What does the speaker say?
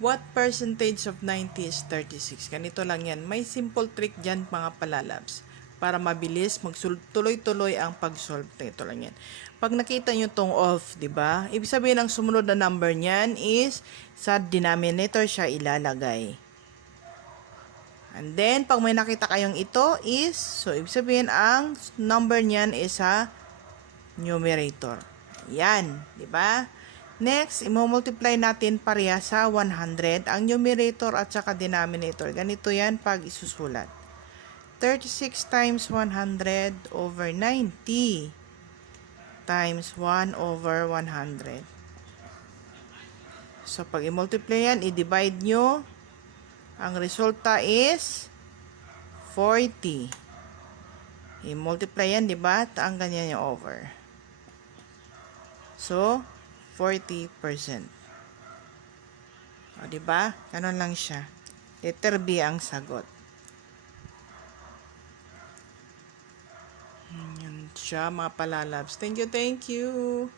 What percentage of 90 is 36? Ganito lang yan. May simple trick dyan mga palalabs. Para mabilis, magtuloy-tuloy ang pag-solve. Ito lang yan. Pag nakita nyo tong off, di ba? Ibig sabihin ang sumunod na number niyan is sa denominator siya ilalagay. And then, pag may nakita kayong ito is, so ibig sabihin ang number niyan is sa numerator. Yan, di ba? Next, i-multiply natin pareha sa 100 ang numerator at saka denominator. Ganito yan pag isusulat. 36 times 100 over 90 times 1 over 100. So, pag i-multiply yan, i-divide nyo. Ang resulta is 40. I-multiply yan, di ba? Taanggan yan yung over. So, 40%. O, diba? Ganon lang siya. Letter B ang sagot. Yan siya, mga palalabs. Thank you, thank you.